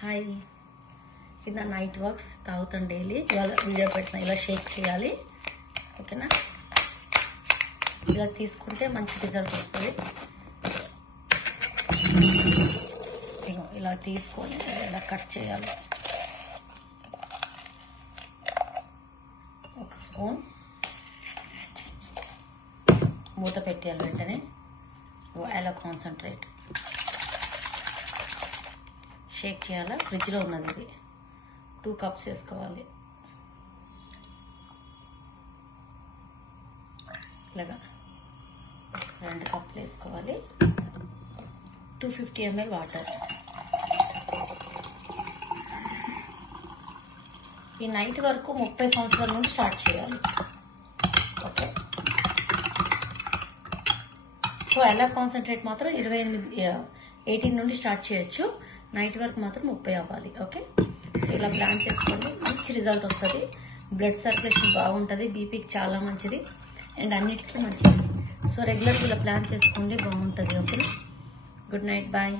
Hi, ఇది నా night works. తాగుతాను డైలీ. ఇవాళ వీడియో పెట్టిన ఇలా షేక్ చేయాలి, ఓకేనా? ఇలా తీసుకుంటే మంచి రిజల్ట్ వస్తుంది. ఇలా తీసుకొని ఇలా కట్ చేయాలి. ఒక స్పూన్ మూత పెట్టేయాలి. వెంటనే అలా కాన్సన్ట్రేట్ షేక్ చేయాలా. ఫ్రిడ్జ్లో ఉన్నది ఇది. 2 కప్స్ వేసుకోవాలి. ఇలాగా 2 కప్లు వేసుకోవాలి. 250 ml వాటర్. ఈ నైట్ వరకు 30 సంవత్సరాల నుండి స్టార్ట్ చేయాలి. ఓకే, సో ఎలా కాన్సన్ట్రేట్ మాత్రం 18 నుండి స్టార్ట్ చేయొచ్చు. నైట్ వరకు మాత్రం 30 అవ్వాలి. ఓకే, సో ఇలా ప్లాన్ చేసుకోండి, మంచి రిజల్ట్ వస్తుంది. బ్లడ్ సర్క్యులేషన్ బాగుంటుంది, బీపీకి చాలా మంచిది అండ్ అన్నిటికీ మంచిది. సో రెగ్యులర్గా ఇలా ప్లాన్ చేసుకోండి, బాగుంటుంది. Okay, good night, bye.